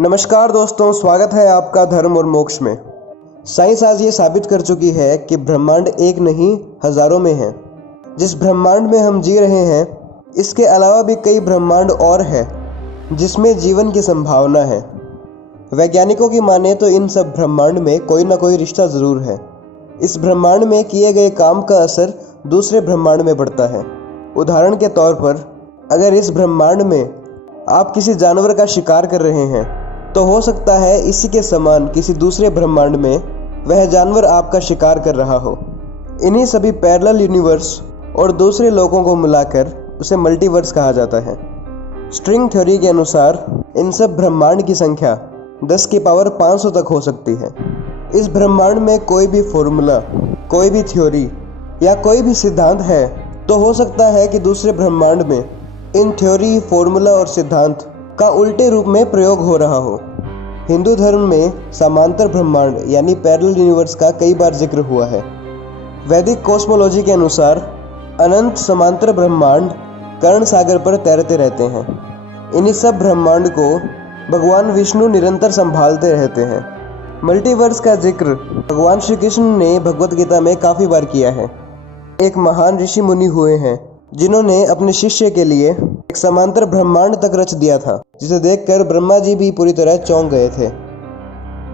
नमस्कार दोस्तों, स्वागत है आपका धर्म और मोक्ष में। साइंस आज ये साबित कर चुकी है कि ब्रह्मांड एक नहीं हजारों में है। जिस ब्रह्मांड में हम जी रहे हैं, इसके अलावा भी कई ब्रह्मांड और हैं जिसमें जीवन की संभावना है। वैज्ञानिकों की माने तो इन सब ब्रह्मांड में कोई ना कोई रिश्ता ज़रूर है। इस ब्रह्मांड में किए गए काम का असर दूसरे ब्रह्मांड में पड़ता है। उदाहरण के तौर पर, अगर इस ब्रह्मांड में आप किसी जानवर का शिकार कर रहे हैं तो हो सकता है इसी के समान किसी दूसरे ब्रह्मांड में वह जानवर आपका शिकार कर रहा हो। इन्हीं सभी पैरेलल यूनिवर्स और दूसरे लोगों को मिलाकर उसे मल्टीवर्स कहा जाता है। स्ट्रिंग थ्योरी के अनुसार इन सब ब्रह्मांड की संख्या 10 की पावर 500 तक हो सकती है। इस ब्रह्मांड में कोई भी फॉर्मूला, कोई भी थ्योरी या कोई भी सिद्धांत है तो हो सकता है कि दूसरे ब्रह्मांड में इन थ्योरी, फॉर्मूला और सिद्धांत का उल्टे रूप में प्रयोग हो रहा हो। हिंदू धर्म में समांतर ब्रह्मांड यानी पैरेलल यूनिवर्स का कई बार जिक्र हुआ है। वैदिक कॉस्मोलॉजी के अनुसार अनंत समांतर ब्रह्मांड कर्ण सागर पर तैरते रहते हैं। इन्हीं सब ब्रह्मांड को भगवान विष्णु निरंतर संभालते रहते हैं। मल्टीवर्स का जिक्र भगवान श्री कृष्ण ने भगवत गीता में काफ़ी बार किया है। एक महान ऋषि मुनि हुए हैं जिन्होंने अपने शिष्य के लिए एक समांतर ब्रह्मांड तक रच दिया था, जिसे देखकर ब्रह्मा जी भी पूरी तरह चौंक गए थे।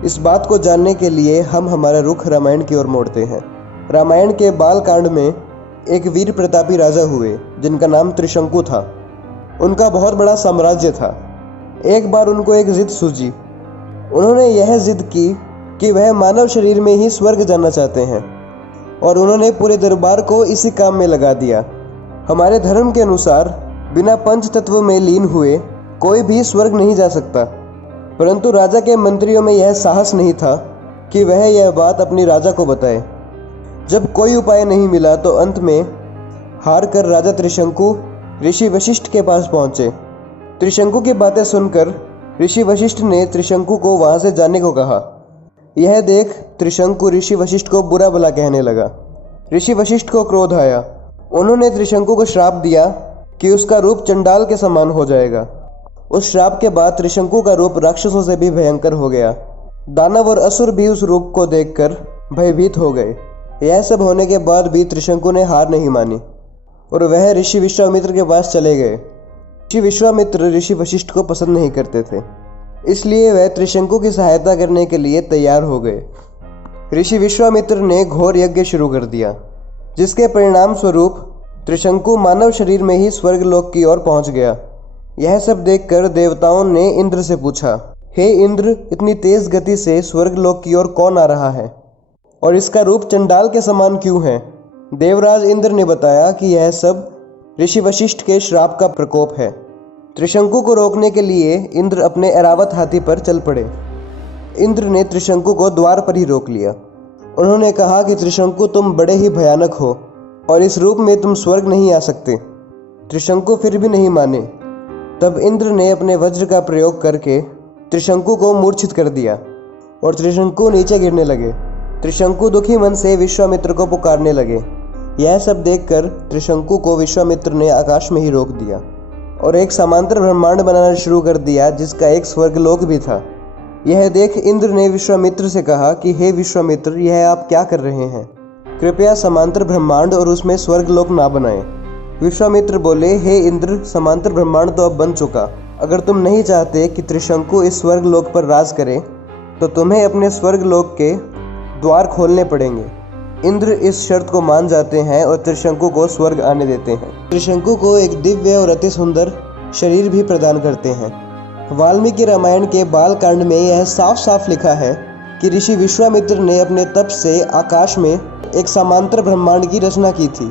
इस बात को जानने के लिए हम हमारा रुख रामायण की ओर मोड़ते हैं। रामायण के बाल कांड में एक वीर प्रतापी राजा हुए जिनका नाम त्रिशंकु था। उनका बहुत बड़ा साम्राज्य था। एक बार उनको एक जिद सूझी। उन्होंने यह जिद की कि वह मानव शरीर में ही स्वर्ग जाना चाहते हैं, और उन्होंने पूरे दरबार को इसी काम में लगा दिया। हमारे धर्म के अनुसार बिना पंच तत्व में लीन हुए कोई भी स्वर्ग नहीं जा सकता, परंतु राजा के मंत्रियों में यह साहस नहीं था कि वह यह बात अपनी राजा को बताए। जब कोई उपाय नहीं मिला तो अंत में हार कर राजा त्रिशंकु ऋषि वशिष्ठ के पास पहुंचे। त्रिशंकु की बातें सुनकर ऋषि वशिष्ठ ने त्रिशंकु को वहां से जाने को कहा। यह देख त्रिशंकु ऋषि वशिष्ठ को बुरा भला कहने लगा। ऋषि वशिष्ठ को क्रोध आया। उन्होंने त्रिशंकु को श्राप दिया कि उसका रूप चंडाल के समान हो जाएगा। उस श्राप के बाद त्रिशंकु का रूप राक्षसों से भी भयंकर हो गया। दानव और असुर भी उस रूप को देखकर भयभीत हो गए। यह सब होने के बाद भी त्रिशंकु ने हार नहीं मानी और वह ऋषि विश्वामित्र के पास चले गए। ऋषि विश्वामित्र ऋषि वशिष्ठ को पसंद नहीं करते थे, इसलिए वह त्रिशंकु की सहायता करने के लिए तैयार हो गए। ऋषि विश्वामित्र ने घोर यज्ञ शुरू कर दिया, जिसके परिणाम स्वरूप त्रिशंकु मानव शरीर में ही स्वर्गलोक की ओर पहुंच गया। यह सब देखकर देवताओं ने इंद्र से पूछा, हे इंद्र, इतनी तेज गति से स्वर्गलोक की ओर कौन आ रहा है और इसका रूप चंडाल के समान क्यों है? देवराज इंद्र ने बताया कि यह सब ऋषि वशिष्ठ के श्राप का प्रकोप है। त्रिशंकु को रोकने के लिए इंद्र अपने ऐरावत हाथी पर चल पड़े। इंद्र ने त्रिशंकु को द्वार पर ही रोक लिया। उन्होंने कहा कि त्रिशंकु, तुम बड़े ही भयानक हो और इस रूप में तुम स्वर्ग नहीं आ सकते। त्रिशंकु फिर भी नहीं माने। तब इंद्र ने अपने वज्र का प्रयोग करके त्रिशंकु को मूर्छित कर दिया और त्रिशंकु नीचे गिरने लगे। त्रिशंकु दुखी मन से विश्वामित्र को पुकारने लगे। यह सब देखकर त्रिशंकु को विश्वामित्र ने आकाश में ही रोक दिया और एक समांतर ब्रह्मांड बनाना शुरू कर दिया, जिसका एक स्वर्गलोक भी था। यह देख इंद्र ने विश्वामित्र से कहा कि हे विश्वामित्र, यह आप क्या कर रहे हैं? कृपया समांतर ब्रह्मांड और उसमें स्वर्गलोक ना बनाएं। विश्वामित्र बोले, हे इंद्र, समांतर ब्रह्मांड तो अब बन चुका। अगर तुम नहीं चाहते कि त्रिशंकु इस स्वर्गलोक पर राज करे तो तुम्हें अपने स्वर्गलोक के द्वार खोलने पड़ेंगे। इंद्र इस शर्त को मान जाते हैं और त्रिशंकु को स्वर्ग आने देते हैं। त्रिशंकु को एक दिव्य और अति सुंदर शरीर भी प्रदान करते हैं। वाल्मीकि रामायण के बाल कांड में यह साफ साफ लिखा है कि ऋषि विश्वामित्र ने अपने तप से आकाश में एक समांतर ब्रह्मांड की रचना की थी।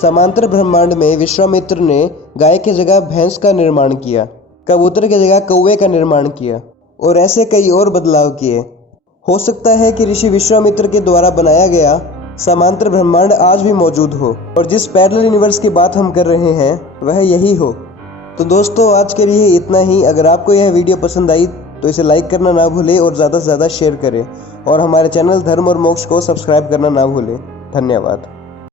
समांतर ब्रह्मांड में विश्वामित्र ने गाय की जगह भैंस का निर्माण किया, कबूतर की जगह कौवे का निर्माण किया और ऐसे कई और बदलाव किए। हो सकता है कि ऋषि विश्वामित्र के द्वारा बनाया गया समांतर ब्रह्मांड आज भी मौजूद हो और जिस पैरेलल यूनिवर्स की बात हम कर रहे हैं वह यही हो। तो दोस्तों, आज के लिए इतना ही। अगर आपको यह वीडियो पसंद आई तो इसे लाइक करना ना भूलें और ज़्यादा से ज़्यादा शेयर करें और हमारे चैनल धर्म और मोक्ष को सब्सक्राइब करना ना भूलें। धन्यवाद।